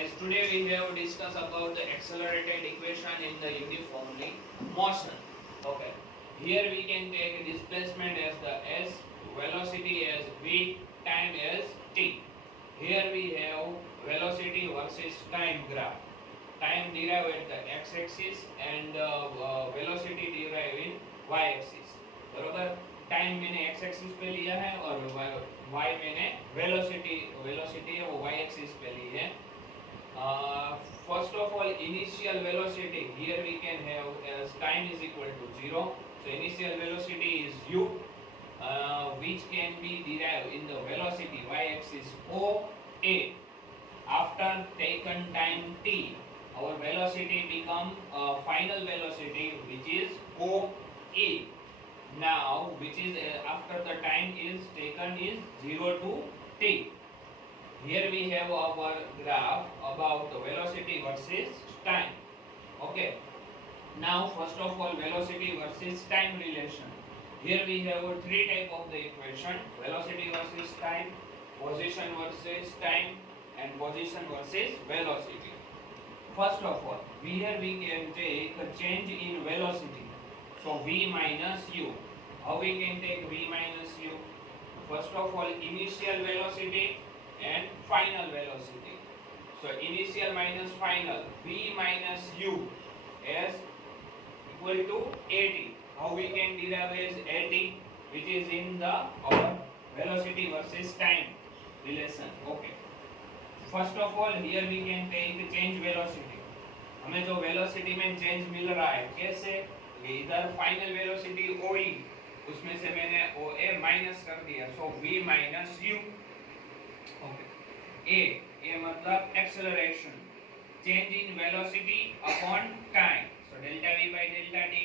guys, today we have discussed about the accelerated equation in the uniformly motion. Okay, here we can take displacement as the s, velocity as v, time as t. Here we have velocity versus time graph. Time derived at the x-axis and velocity derived in y-axis. बरोबर, time मैंने x axis पे लिया है और y मैंने velocity है वो y axis पे ली है. First of all, initial velocity here we can have as time is equal to 0. So initial velocity is u, which can be derived in the velocity y axis OA. After taken time t, our velocity become final velocity which is OE. Now which is after the time is taken is 0 to t. Here we have our graph about the velocity versus time. Okay, now first of all, velocity versus time relation. Here we have three type of the equation: velocity versus time, position versus time, and position versus velocity. First of all, here we can take a change in velocity. So v minus u. How we can take v minus u? First of all, initial velocity and final velocity. So initial minus final, v minus u is equal to at. How we can derive as at, which is in the our velocity versus time relation. Okay, first of all, here we can take change velocity. हमें जो velocity में change मिल रहा है कैसे? इधर final velocity OE, उसमें से मैंने OA माइनस कर दिया, so V minus U. Okay, A मतलब acceleration, change in velocity upon time. So delta V by delta t,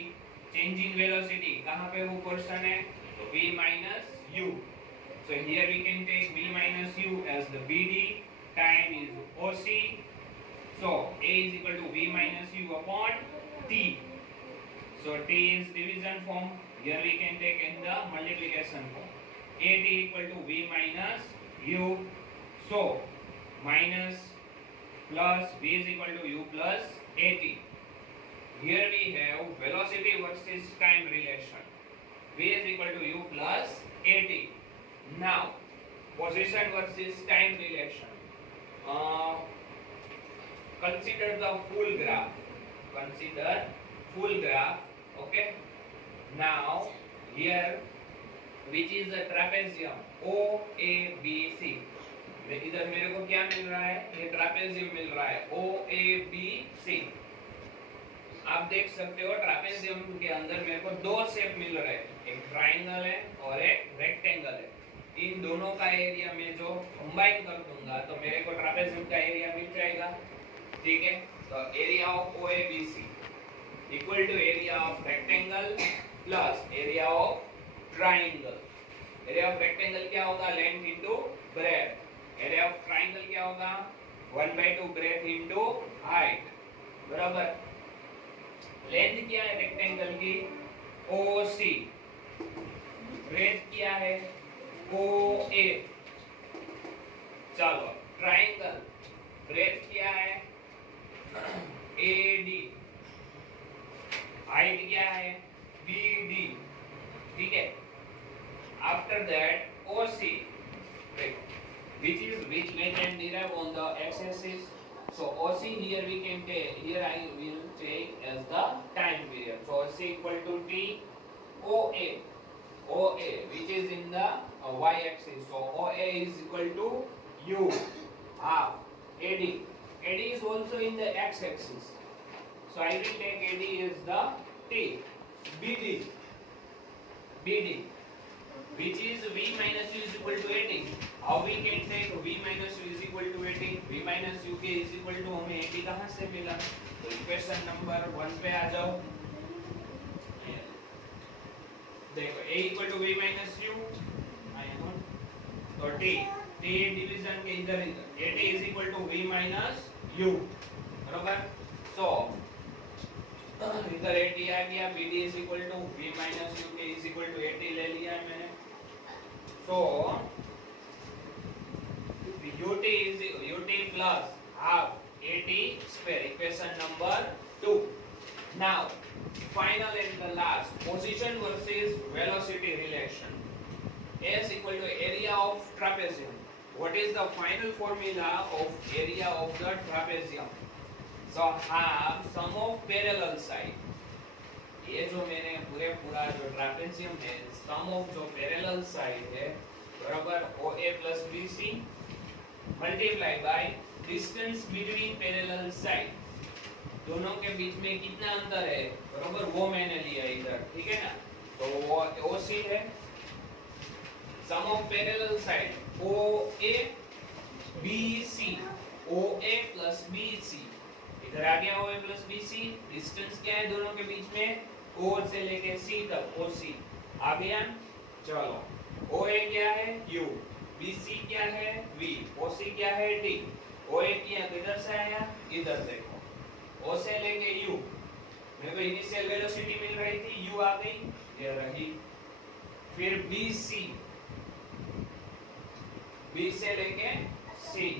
change in velocity कहाँ पे वो पर्सन है? तो V minus U. So here we can take V minus U as the BD, time is OC. So A is equal to V minus U upon T. So t is division form. Here we can take in the multiplication form. At equal to v minus u. So minus plus v is equal to u plus at. Here we have velocity versus time relation. V is equal to u plus at. Now position versus time relation. Consider the full graph. Consider full graph. Okay, now here which is a trapezium OABC. इधर मेरे को क्या मिल रहा है? ये trapezium मिल रहा है OABC. आप देख सकते हो ट्रापेजियम के अंदर मेरे को दो शेप मिल रहे हैं, एक ट्रायंगल है और एक रेक्टेंगल है. इन दोनों का एरिया में जो कंबाइन कर दूंगा तो मेरे को ट्रापेजियम का एरिया मिल जाएगा. ठीक है, तो area of OABC equal to area of rectangle plus area of triangle. Area of rectangle क्या होगा? Length into breadth. Area of triangle क्या होगा? 1/2 breadth into height. बराबर. Length क्या है rectangle की? OC. Breadth क्या है? OA. चलो, triangle breadth क्या है? AD. हाइट क्या है? BD. ठीक है, after that OC, which we can derive on the x-axis. So OC here we can take, here I will take as the time period. So OC equal to T. OA which is in the y-axis. So OA is equal to U half AD. AD is also in the x-axis. So I will take AD is the T. BD which is V minus U is equal to 80. How we can take V minus U is equal to 80? V minus U के is equal to हमें 80 कहाँ से मिला? तो equation number 1 पे आ जाओ. देखो A equal to V minus U आया ना, तो T डिवीजन के इधर 80 is equal to V minus U. बराबर. So इधर 80 आ गया, BD is equal to V minus U के is equal to 80 ले लिया है मैंने. So UT plus half at square. Equation number 2. Now, final and the last, position versus velocity relation. S equal to area of trapezium. What is the final formula of area of the trapezium? So half sum of parallel side. ये जो मैंने पूरा जो trapezium है, sum of जो parallel side है बराबर OA plus BC multiply by distance between parallel side, दोनों के बीच में कितना अंतर है बराबर वो मैंने लिया इधर, ठीक है ना। तो वो OC है, sum of parallel side OA BC, OA plus BC, इधर आ गया OA प्लस BC, डिस्टेंस क्या है दोनों के बीच में O से लेके C तक OC आ गया। चलो OA क्या है U, BC क्या है V, OC क्या है D। OA क्या किधर से आया, इधर देखो, O से लेके U, मेरे को इनिशियल वेलोसिटी मिल रही थी, U आ गई, ये रही। फिर BC, B से लेके C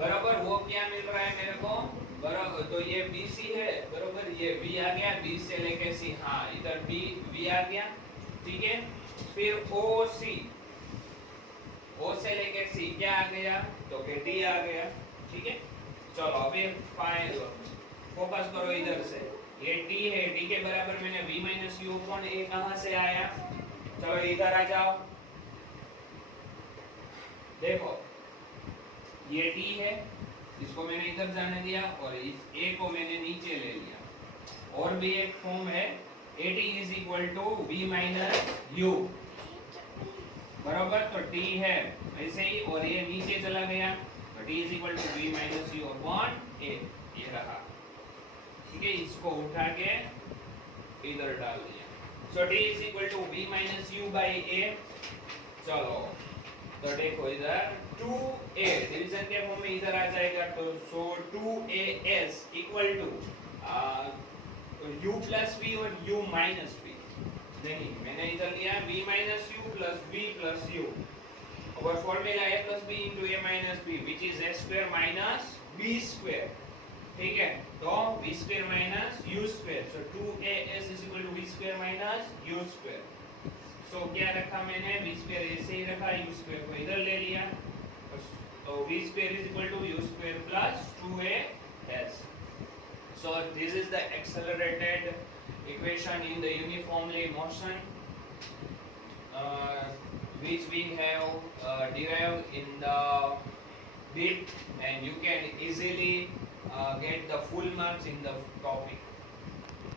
बराबर वो क्या मिल रहा है मेरे को बराबर, तो ये BC है बराबर, ये B आ गया, B से लेके C, हाँ इधर B आ गया, ठीक है। फिर OC, O से लेके C क्या आ गया, तो के D आ गया, ठीक है। चलो अभी फाइल फोकस करो इधर से, ये D है, D के बराबर मैंने V minus U upon A कहाँ से आया, चलो इधर आ जाओ, देखो ये D है, इसको मैंने इधर जाने दिया और इस A को मैंने नीचे ले लिया। और भी एक फॉर्म है AT is equal to V minus U बराबर, तो T है ऐसे ही और ये नीचे चला गया, तो T is equal to V minus U upon A, ये रहा, ठीक है। इसको उठा के इधर डाल दिया, so T is equal to V minus U by A। चलो तो देखो इधर 2a डिवीजन के फॉर्म में इधर आ जाएगा, तो so 2as equal to u plus v और u माइनस v, नहीं मैंने इधर लिया v minus u plus v plus u, और formula a plus b into a minus b which is a square minus b square, ठीक है। तो v square minus u square, so 2as is equal to v square minus u square. So क्या रखा मैंने, v square ऐसे ही रखा, u square को इधर ले लिया, तो v square is equal to u square plus 2as। So this is the accelerated equation in the uniformly motion which we have derived in the bit, and you can easily get the full marks in the topic.